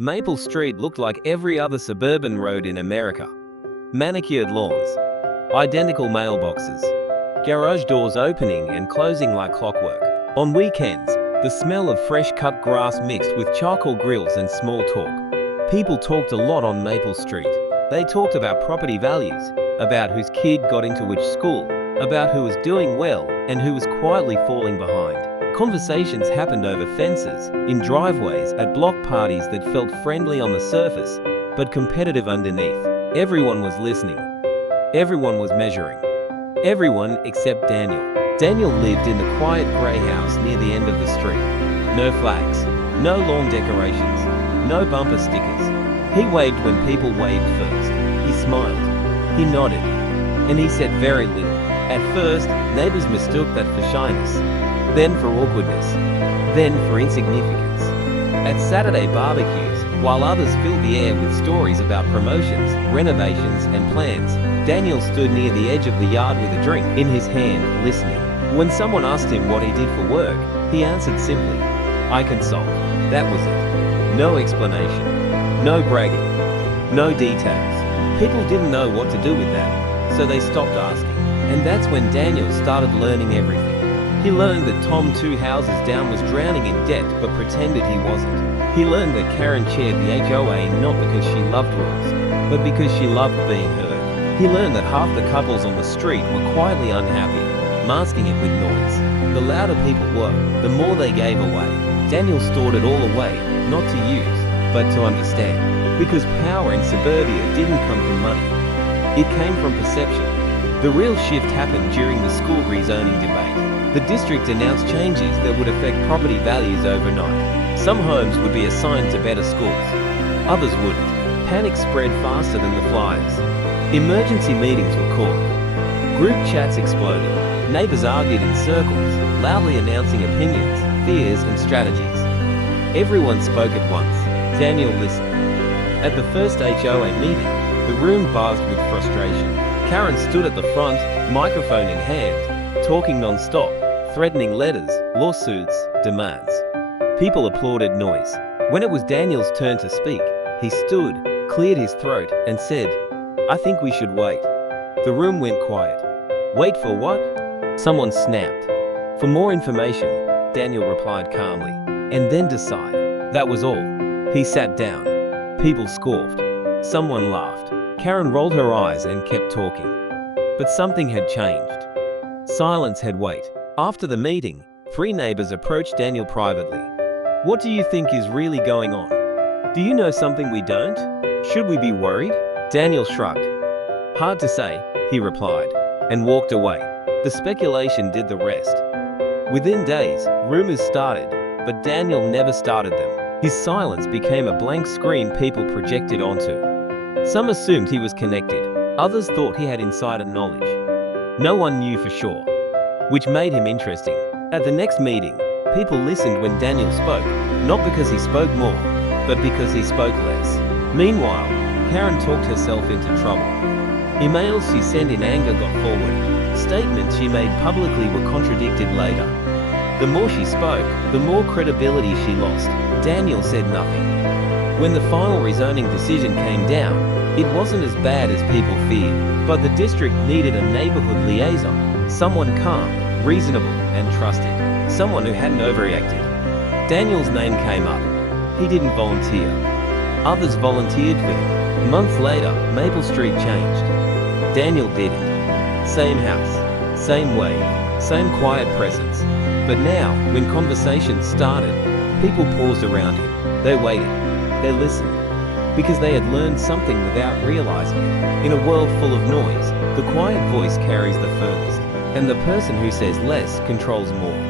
Maple Street looked like every other suburban road in America. Manicured lawns, identical mailboxes, garage doors opening and closing like clockwork. On weekends, the smell of fresh-cut grass mixed with charcoal grills and small talk. People talked a lot on Maple Street. They talked about property values, about whose kid got into which school, about who was doing well and who was quietly falling behind. Conversations happened over fences, in driveways, at block parties that felt friendly on the surface, but competitive underneath. Everyone was listening. Everyone was measuring. Everyone except Daniel. Daniel lived in the quiet grey house near the end of the street. No flags, no lawn decorations, no bumper stickers. He waved when people waved first. He smiled. He nodded. And he said very little. At first, neighbors mistook that for shyness, then for awkwardness, then for insignificance. At Saturday barbecues, while others filled the air with stories about promotions, renovations, and plans, Daniel stood near the edge of the yard with a drink in his hand, listening. When someone asked him what he did for work, he answered simply, "I consult." That was it. No explanation, no bragging, no details. People didn't know what to do with that, so they stopped asking. And that's when Daniel started learning everything. He learned that Tom 2 houses down was drowning in debt but pretended he wasn't. He learned that Karen chaired the HOA not because she loved rules, but because she loved being heard. He learned that half the couples on the street were quietly unhappy, masking it with noise. The louder people were, the more they gave away. Daniel stored it all away, not to use, but to understand. Because power in suburbia didn't come from money. It came from perception. The real shift happened during the school rezoning debate. The district announced changes that would affect property values overnight. Some homes would be assigned to better schools. Others wouldn't. Panic spread faster than the flies. Emergency meetings were called. Group chats exploded. Neighbors argued in circles, loudly announcing opinions, fears, and strategies. Everyone spoke at once. Daniel listened. At the first HOA meeting, the room buzzed with frustration. Karen stood at the front, microphone in hand, talking non-stop, threatening letters, lawsuits, demands. People applauded noise. When it was Daniel's turn to speak, he stood, cleared his throat, and said, "I think we should wait." The room went quiet. "Wait for what?" Someone snapped. "For more information," Daniel replied calmly. "And then decide." That was all. He sat down. People scoffed. Someone laughed. Karen rolled her eyes and kept talking. But something had changed. Silence had weight. After the meeting, 3 neighbors approached Daniel privately. "What do you think is really going on? Do you know something we don't? Should we be worried?" Daniel shrugged. "Hard to say," he replied, and walked away. The speculation did the rest. Within days, rumors started, but Daniel never started them. His silence became a blank screen people projected onto. Some assumed he was connected. Others thought he had insider knowledge. No one knew for sure, which made him interesting. At the next meeting, people listened when Daniel spoke, not because he spoke more, but because he spoke less. Meanwhile, Karen talked herself into trouble. Emails she sent in anger got forwarded. Statements she made publicly were contradicted later. The more she spoke, the more credibility she lost. Daniel said nothing. When the final rezoning decision came down, it wasn't as bad as people feared, but the district needed a neighborhood liaison, someone calm, reasonable, and trusted, someone who hadn't overreacted. Daniel's name came up. He didn't volunteer. Others volunteered for him. Months later, Maple Street changed. Daniel did it. Same house, same wave, same quiet presence. But now, when conversations started, people paused around him. They waited. They listened. Because they had learned something without realizing it. In a world full of noise, the quiet voice carries the furthest. And the person who says less controls more.